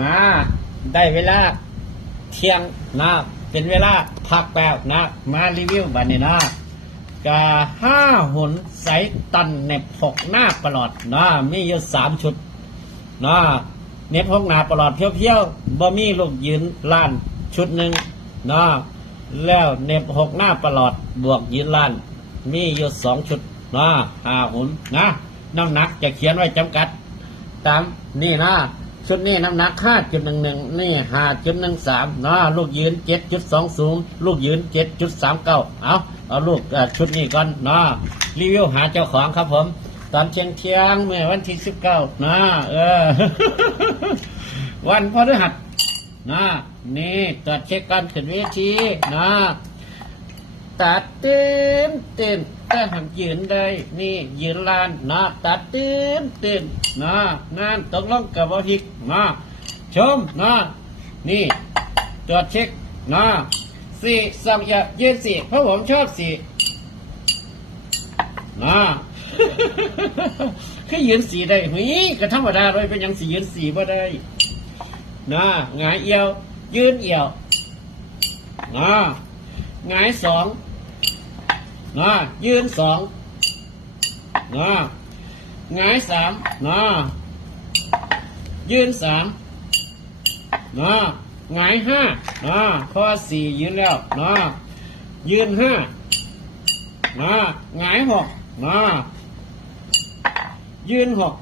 มาได้เวลา เที่ยงนะเป็นเวลาพักแป๊บนะ มารีวิวบันนี้นะกาห้าหุนใสตันเน็บหกหน้าประหลอดนะมีอยู่สามชุดนะเน็บหกหน้าประหลอดเพียวๆบ่มีลูกยืนล้านชุดหนึ่งนะแล้วเน็บหกหน้าประหลอดบวกยืนล้าน มีอยู่สองชุดนะห้าหุนนะน้ำหนักจะเขียนไว้จำกัด ตามนี่นะ ชุดนี้น้ำหนักห้าจุดหนึ่งหนึ่งนี่ห้าจุดหนึ่งสามนะลูกยืนเจ็ดจุดสองสูงลูกยืนเจ็ดจุดสามเก้าเอาเอาลูกชุดนี้ก่อนนะรีวิวหาเจ้าของครับผม ตอนเชียงเที่ยงเมื่อวันที่สิบเก้านะเออ วันพฤหัสนะนี่ตรวจเช็คการขึ้นเวทีนะ ตัดเต้นเต้นแต่หักยืนได้นี่ยืนลานนะตัดเต้นเต้นนะงานตกลงกับว่าพิกนะชมนะนี่ตรวจเช็คนะสี่สองอย่ายืนสี่เพราะผมชอบสี่นะคือยืนสีได้หุยก็ธรรมดาเลยเป็นยังสียืนสีบ่ได้นะหงายเอียว ยืนเอียวนะหงายสอง นะยืนสองนะหงายสามนะยืนสามนะหงายห้านะข้อสี่ยืนแล้วนะยืนห้านะหงายหกนะยืนหก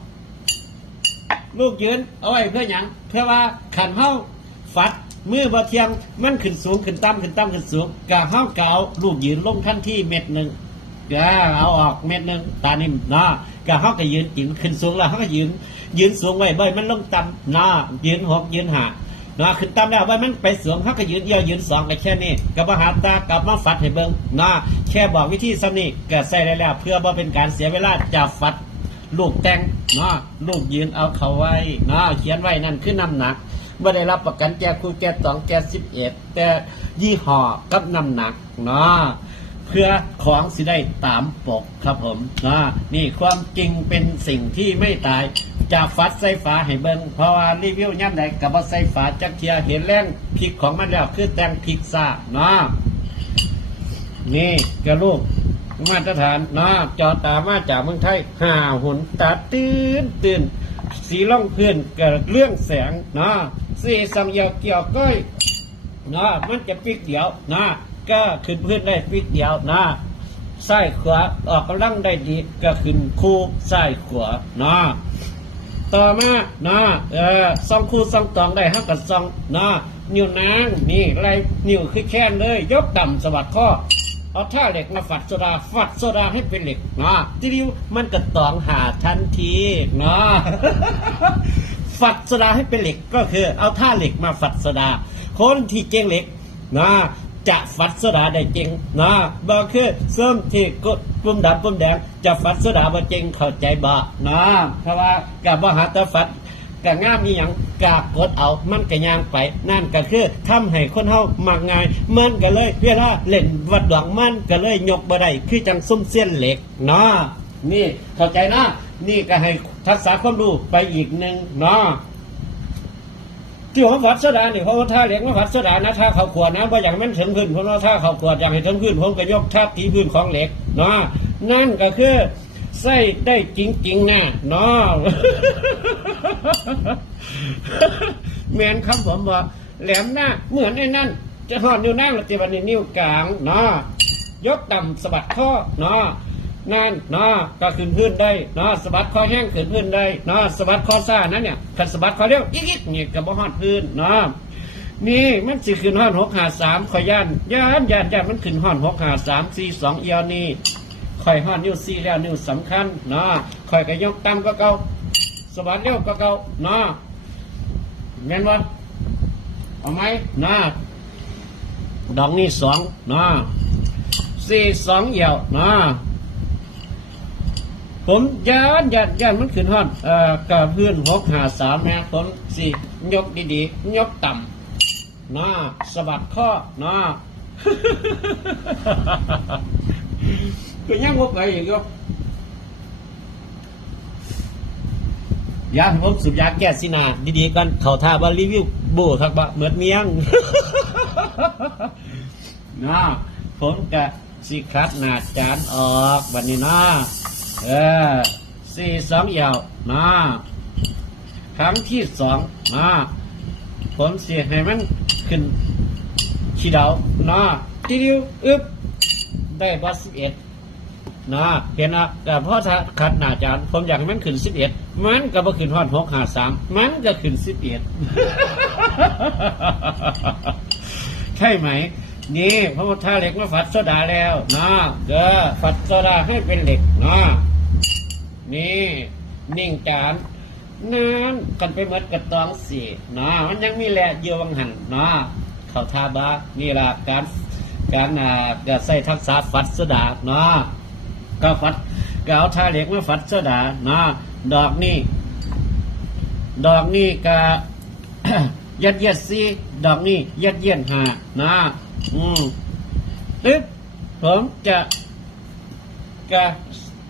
ลูกยืนเอาไว้เพื่อหยังเพื่อว่าขันเฮาฟัด มือบ่เทียงมันขึ้นสูงขึ้นต่ำขึ้นต่ำขึ้นสูงกะเฮาเกาลูกยืนลงทันที่เม็ดหนึ่งกะเอาออกเม็ดหนึ่งตานิ่มนะกะเฮาก็ยืนจิ๋มขึ้นสูงแล้วเฮาก็ยืน ยืนสูงไว้บ่อยมันลงต่ำนะยืนหกยืนห้านะขึ้นต่ำแล้วบ่อยมันไปสูงเฮาก็ยืนเอียวยืนสองก็แค่นี้ก็บ่หาตากลับมาฟัดให้เบิ่งนะแค่บอกวิธีซ้ำนี้ก็ใส่ได้แล้ว เพื่อบ่เป็นการเสียเวลาจะฟัดลูกแตงนาะลูกยืนเอาเขาไว้นาะเขียนไว้นั่นคือน้ำหนัก ไม่ได้รับประกันแก่คู่แก่สองแก่สิบเอ็ดแต่ยี่ห้อกับน้ำหนักเนาะเพื่อของสิได้ตามปกครับผมเนาะนี่ความจริงเป็นสิ่งที่ไม่ตายจะฟัดใส่ฝาให้เบิงเพราะว่ารีวิวย่ำใดกับว่าใส่ฝาจักเทียเห็นแรงพริกของมันแล้วคือแตงพิซซ่าเนาะนี่กระลูกมาตรฐานนะจอตามาจากเมืองไทยห้าหุนตาตื่นตื่นสีล่องเพื่อนเกับเรื่องแสงนะ สี่สังเยาวเกี่ยวก้อยนะมันจะปิกเดียวนะก็ขึ้นเพื่อนได้ปิกเดียวนะซ้ขวาออกกำลังได้ดีก็ขึ้นคู่ซ้ขวานะต่อมานะเออสองคู่สองตองได้ห้ากับสองนะนิ้วนางนี่ไรนิ้วคือแค้นเลย ยกต่ำสะบัดข้อเอาท่าเหล็กมาฝัดโซดาฝัดโซดาให้เป็นเหล็กนะทีนี้มันก็ตองหาทันทีนะ ฝัดโซดาให้เป็นเหล็กก็คือ เอาท่าเหล็กมาฝัดโซดา คนที่เก่งเหล็กนะจะฝัดโซดาได้จริงนะบ่คือเสริมที่กดปุ่มดำปุ่มแดงจะฝัดโซดาบ่จริงเข้าใจบ่นะเพราะว่ากับบ่หาแตะฝัดกะง่ามมีหยังกากกดเอามันกะย่างไป นั่นก็คือทำให้คนเฮามักง่ายมันก็เลยเวลาเล่นวัดดวงมันก็เลยยกบ่ได้คือจังซุ่มเส้นเหล็กนะนี่เข้าใจนะ นี่ก็ให้ทักษะความรู้ไปอีกหนึ่งเนาะที่ผมฝัดโซดานี่เพราะว่าถ้าเหล็กมาฝัดโซดานะถ้าเขาขวดนะว่าอย่างมันถึงพื้นเพราะว่าถ้าเขาขวดอย่างให้ถึงพื้นผมก็ยกทับที่พื้นของเหล็กเนาะนั่นก็คือใส่ได้จริงๆนะเนาะแมนครับผมบอกแหลมหน้าเหมือนไอ้นั่น จะหอดนิ้วนั่งหรือตีวันนิ้วกลางเนาะยกต่ำสะบัดข้อเนาะ นั่นเนาะก็ขึ้นพื้นได้เนาะสะบัดคอแห้งขึ้นพื้นได้เนาะสะบัดคอซ่านั่นเนี่ยขันสะบัดคอเร็วอีกอีกเนี่ยกับบ่หอดพื้นเนาะนี่มันสิขึ้นห้อนหกหาสามขอยย่านย่านย่านย่านมันขึ้นห้อนหกหาสามสี่สองเอียวนี่คอยห้อนนิ้วสี่แล้วนิ้วสำคัญเนาะคอยก็ยกต่ำก็เก่าสะบัดเร็วก็เก่าเนาะแม่นวะเอาไหมนะดองนี่สองนะสี่สองเหี่ยวนะ ผมย่านย่านย่านมันขึ้นฮอดเอ่อกับเพื่อนหกหาสามนะผมสี่ยกดีๆ ยกต่ำนะสะบัดข้อนะก็ยังวกไปอีกอยยาให้ผมสูบยาแก้สินาดีๆกันเขาท่าว่ารีวิวโบครับว่าเหมือนเมียงนะผมกะสิคัดหนาจานออกวันนี้นะ เออสี่สองยาวนะครั้งที่สองนะผมสิให้มันขึ้นขี้เดานะทีเดียวอึบได้บัสสิบเอ็ดนะเห็นอะแต่พ่อถ้าคัดหนาจานผมอยากให้มันขึ้นสิบเอ็ดมันก็บ่ขึ้นฮอดหกห้าสามมันก็ขึ้นสิบเอ็ดใช่ไหม นี่พราะว่าถ้าเหล็กมาฝัดโซดาแล้วนะเด้อฝัดโซดาให้เป็นเหล็กนะ นี่นิ่งจานนั้นกันไปหมดกระตองสี่นะมันยังมีแหละเยอะวังหันนะเขาทาบานี่ละการการอ่าก็ใส่ทักษะฝัดโซดานะก็ฝัดก็เอาท่าเหล็กมาฝัดโซดานะดอกนี่ดอกนี่ก็ยัดเยียดซีดอกนี่ยัดเยียดหานะอืมตึ๊บผมจะก็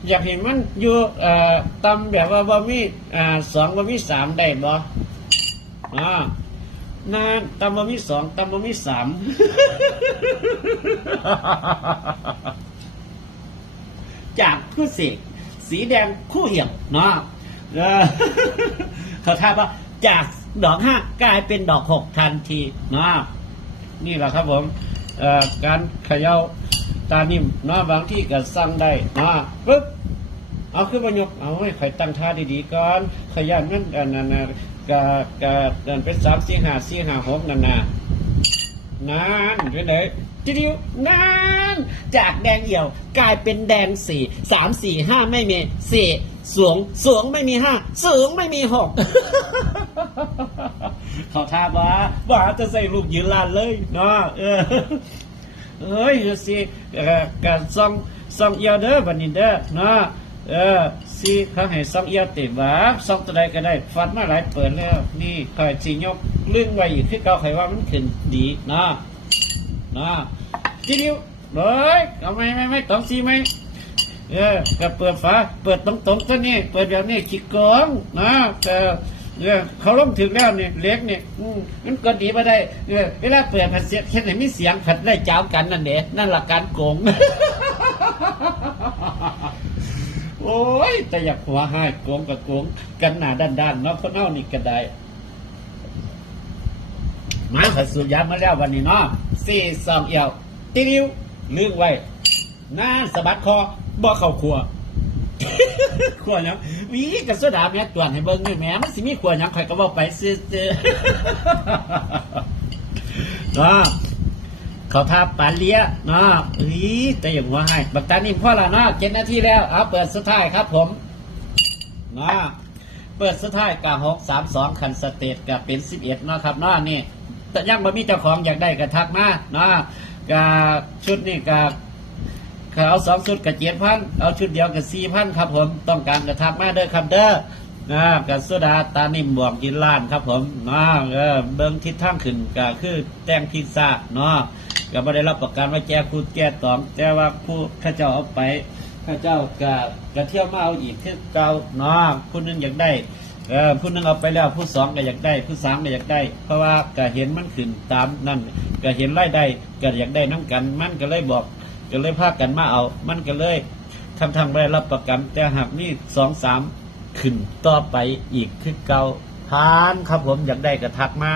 อยากเห็นมันอยู่เอ่อตำแบบว่าบ่มีอ่าสองบ่มีสามได้บ่อ่านั่นตำบ่มีสองตำบ่มีสามจากคู่เสกสีแดงคู่เหี่ยมเนาะเออเขาท่าว่าจากดอกห้ากลายเป็นดอกหกทันทีเนาะนี่แหละครับผมเอ่อการเขย่า ตานิ่มนาะบางที่ก็สั่งได้นาะปึ๊บเอาขึ้นมายกเอาให้ใครตั้งท่าดีๆก่อนขยันนั่นนนั้นนะกะกะนั่นเป็นสามสี่ห้าสี่ห้าหกนั่นนะนานเป็นไหนทีเดียวนานจากแดงเหี่ยวกลายเป็นแดงสี่สามสี่ห้าไม่มีสี่สวงสวงไม่มีห้าสูงไม่มีหกเขาท่าว่าว่าจะใส่ลูกยืนลานเลยเนาะ เอ้ยสิการซ่องซ่องเอียวเด้อบันนี้เด้อเนาะเออสิเขาให้ซ่องเอียวเต็มว่าซ่องตัวใดก็ได้ฟันมาหลายเปิดแล้ว นี่คอยสิยกลึงไว้อีกคือเก่าใครว่ามันขึ้นดีเนาะนะทีเดียวเฮ้ยเอาไหมไม่ไม่ต้องซีไหมเออก็เปิดฝาเปิดตรงๆตัวนี้เปิดแบบนี้ขี้โกงนะแต่ เออเขาล้มถึงแล้วเนี่ยเล็กเนี่ยอืมมันก็ดีมาได้เออเวลาเปิดผัดเสียงเห็นไหมมีเสียงผัดได้เจ้ากันนั่นเด้นั่นหลักการโกงโอ้ยแต่อยากหัวให้โกงกับโกงกันหนาด้านๆเนาะคนเฮานี่ก็ได้มาขอสูบยามาแล้ววันนี้เนาะสี่สองเอียวติริวลืมไว้หน้าสะบัดคอบ่เข้าครัว ขวหยังวิกระสดาแม่ตวนให้เบิ่งนี่แหม่มันสิมีขวหยังข่อยก็บ่ไปซื้อๆเนาะเขาทาปานเลี้ยเนาะอีแต่อย่างว่าให้ บักตานี่พ่อละเนาะเจ็ดนาทีแล้วเอาเปิดสุดท้ายครับผมเนาะเปิดสุดท้ายกะหกสามสองคันสเตตกะเป็นสิบเอ็ดเนาะครับเนาะนี่แต่ยังบ่มีเจ้าของอยากได้กะทักมาเนาะกะชุดนี่กะ เขาเอาสองชุดกะเจ็ดพันเอาชุดเดียวกะสี่พันครับผมต้องการกะทักมาเด้อครับเด้อนะกะสุดาตานิ่มบวกยินล้านครับผมเนาะเออเบิ้งทิศทางขึ้นกะคือแต้งพิซซ่าเนาะก็ไม่ได้รับประกันว่าแก้คูแก้ตองแต่ว่าผู้ข้าเจ้าเอาไปข้าเจ้ากะกะเที่ยวมาเอาอีกคือเก่าเนาะผู้นึงอยากได้เออผู้นึงเอาไปแล้วผู้สองก็อยากได้ ผู้สามก็อยากได้ เพราะว่าก็เห็นมันขึ้นตามนั่นก็เห็นรายได้ก็อยากได้น้ำกันมันก็เลยบอก ก็เลยพากันมาเอา มันก็เลยทำทางได้รับประกัน แต่หากนี่สองสามขึ้นต่อไปอีกคือเก่าทานครับผมอยากได้ก็ทักมา